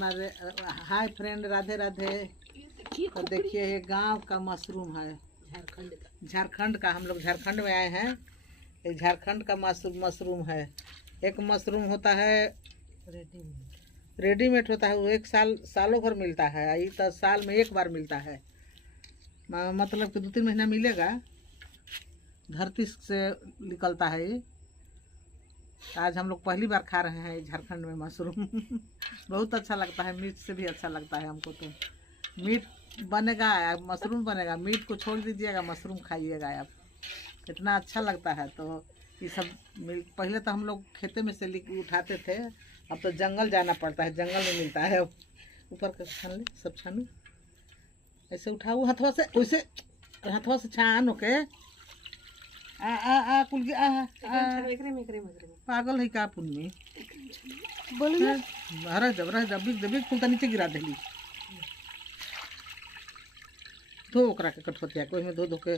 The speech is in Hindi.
Hi friend, Radhe Radhe. तो देखिए ये गांव का मशरूम है, झारखंड का। हम लोग झारखंड में आए हैं। ये झारखंड का मशरूम है। एक मशरूम होता है रेडीमेड होता है, वो एक सालों भर मिलता है। ये तो साल में एक बार मिलता है, मतलब कि 2-3 महीना मिलेगा। धरती से निकलता है ये। आज हम लोग पहली बार खा रहे हैं झारखंड में मशरूम। बहुत अच्छा लगता है, मीट से भी अच्छा लगता है हमको। तो मीट बनेगा, मशरूम बनेगा, मीट को छोड़ दीजिएगा, मशरूम खाइएगा आप, कितना अच्छा लगता है। तो ये सब पहले तो हम लोग खेते में से उठाते थे, अब तो जंगल जाना पड़ता है, जंगल में मिलता है। ऊपर का छान ले, सब छानो, ऐसे उठाओ हाथों से, वैसे हाथों से छान ओके। आ आ आ कुल आ पागल है का पुन्नी बोलिए। अरे जबरा जब जब कुलता नीचे गिरा देली। धो ओकरा के कटपतिया कोई में धो धो के